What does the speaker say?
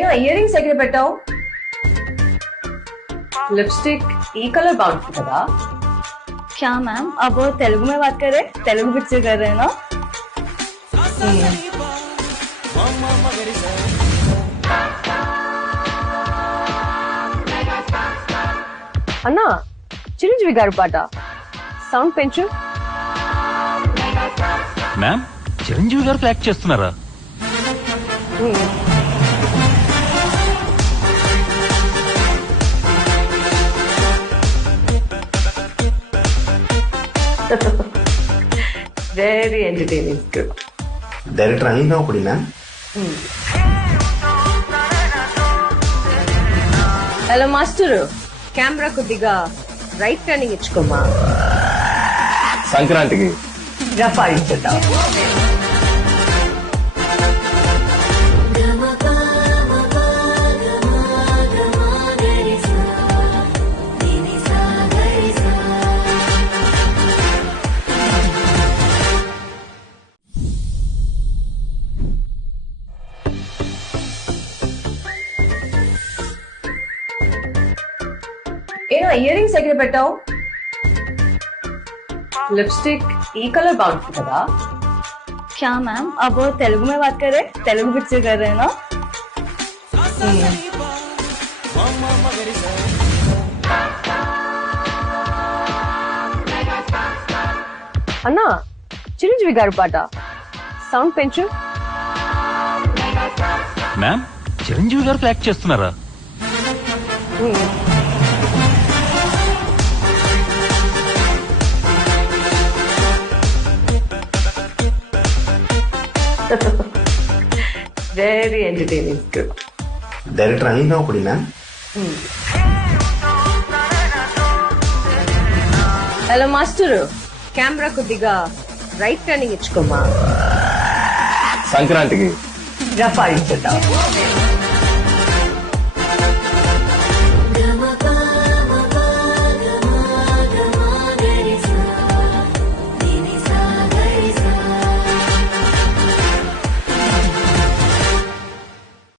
ఏనా ear rings ఎక్కడ పెట్టావు? लिपस्टिक ई कलर बाउंड था। क्या मैम, अब वो तेलुगु में बात कर रहे, तेलुगु पिक्चर कर रहे हैं ना? अन्ना चिरंजीवी गारू पाट సౌండ్ పెంచు. మ్యామ్, చిరంజీవి గారు యాక్ట్ చేస్తున్నారా? Very entertaining script. Director Anil ఒకటి మ్యామ్. హలో మాస్టర్, కెమెరా కొద్దిగా రైట్ టర్నింగ్ ఇచ్చుకోమా. సంక్రాంతికి రఫా ఇచ్చేద్దాం. ఏనా ఇయర్ రింగ్స్ ఎక్కడ పెట్టావు? लिपस्टिक ई कलर बाउंड था। क्या मैम, अब वो तेलुगु में बात कर रहे, तेलुगु पिक्चर कर रहे हैं ना? अन्ना चिरंजीवी गारू पाट సౌండ్ పెంచు. మ్యామ్, చిరంజీవి గారు యాక్ట్ చేస్తున్నారా? Very entertaining script. Director Anil ఒకటి మ్యామ్. హలో మాస్టర్, కెమెరా కొద్దిగా రైట్ టర్నింగ్ ఇచ్చుకోమా. సంక్రాంతికి రఫా ఇచ్చేద్దాం.